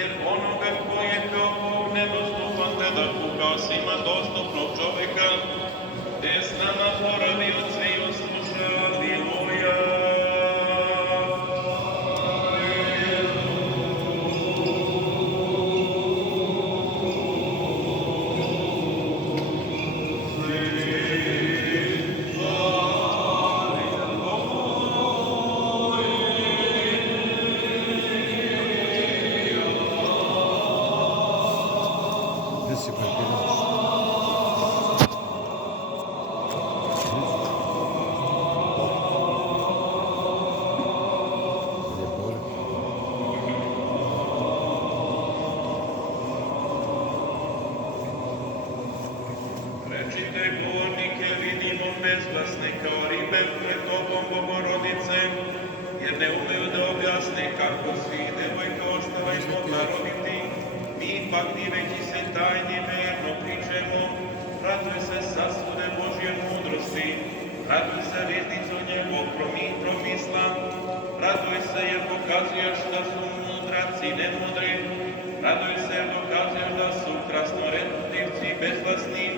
jer onoga koji je kao Bog nedostupan gleda kuka svima dostupnog čoveka, te s nama boravi od sviju sluša, Aleluja. Rečite, govornike vidimo bezglasne kao ribe pred tobom, Bogorodice, jer ne umeju da objasne kako si devojka ostala i mogla roditi. Mi pak diveći se tajni verno pričemo, raduj se sasude Božje mudrosti, raduj se riznicu njegov promisla, raduj se jer pokazuješ da su mudraci nemudri, raduj se jer dokazuješ da su krasnoretivci bezglasni,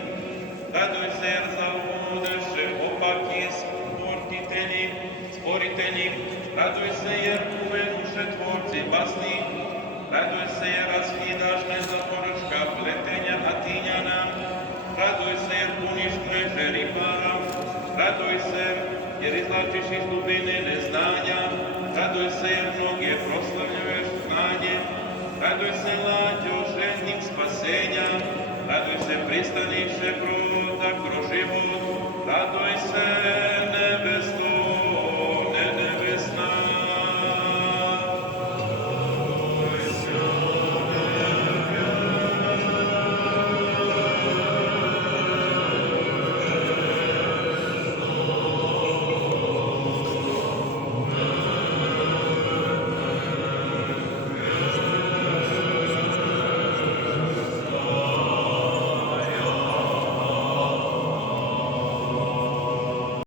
raduj se jer zaludeše opaki sporitelji, raduj se jer uvenuše tvorci basni, raduj se jer raskidaš nezaporučka pletenja Atinjana, raduj se jer puniš mreže ribara, raduj se jer izlačiš iz dubine neznanja, raduj se jer mnoge proslavljuješ znanje, raduj se lađo ženim spasenja, raduj se pristaniše broda kroz život, raduj se